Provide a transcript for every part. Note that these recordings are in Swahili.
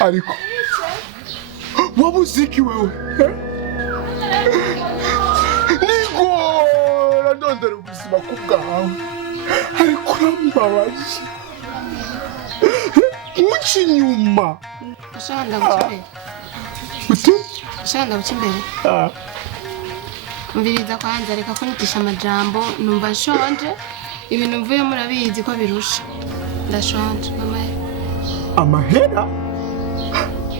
Ariko wabuziki wewe nigo ndondera ubuzima kubwawe ariko rambabaje muci nyuma ushanda gucimbere uti ushanda gucimbere mbiriza kwanza reka ko nitisha amajambo numva nshonje ibintu mvuye murabizi ko birusha ndashonje amahera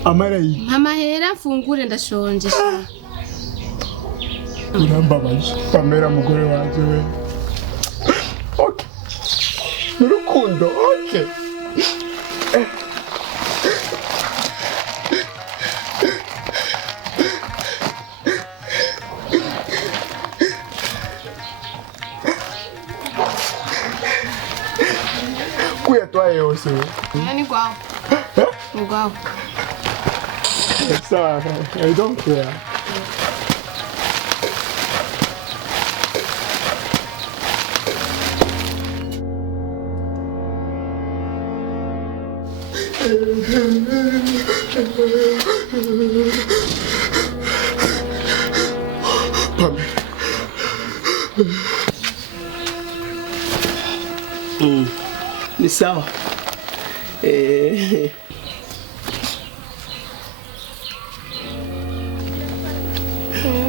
Amarayi. Amahera mfungure ndashonje sha. Urambabaje. Pamela mugore wanje we. Okay. Urukundo. Okay. Kuya twaye yose. Ni kwao. Ni kwao. Sorry, I don't care. Ni sawa.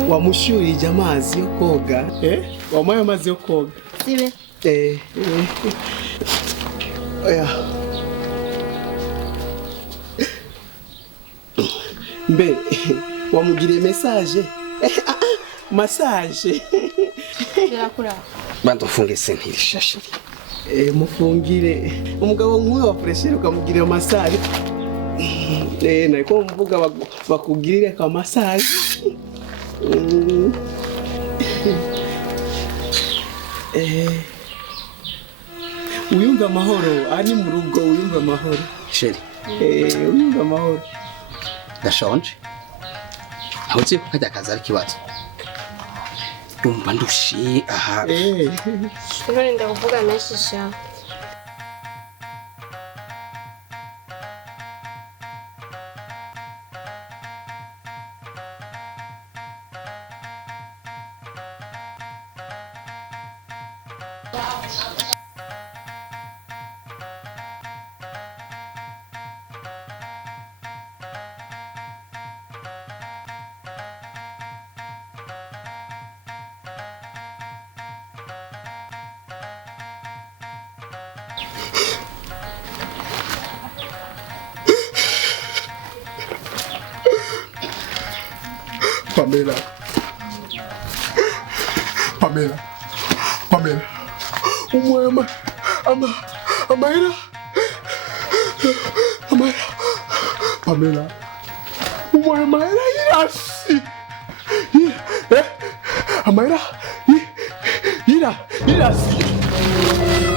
Wamushurije amazi yo koga, wamuhaye amazi yo koga. Sibe. Oya. Mbe, wamugiriye message? Massage. Birakura. Bantu funge sentiri shashiri. Mufungire. Umugabo nk'uyu wa pressure ukamugirira massage. Nako mvuga bakugirire ka massage. Uyumva amahoro ari mu rugo uyumva amahoro sheri uyumva amahoro ndashonje aho uzi ko kajya kaza ari kibazo ndumva ndushi aha none ndakuvuga menshi sha Pamela. Pamela. Pamela. Umwema. Amahera. Pamela. Umoya mahera irasi. Amahera. Irasi.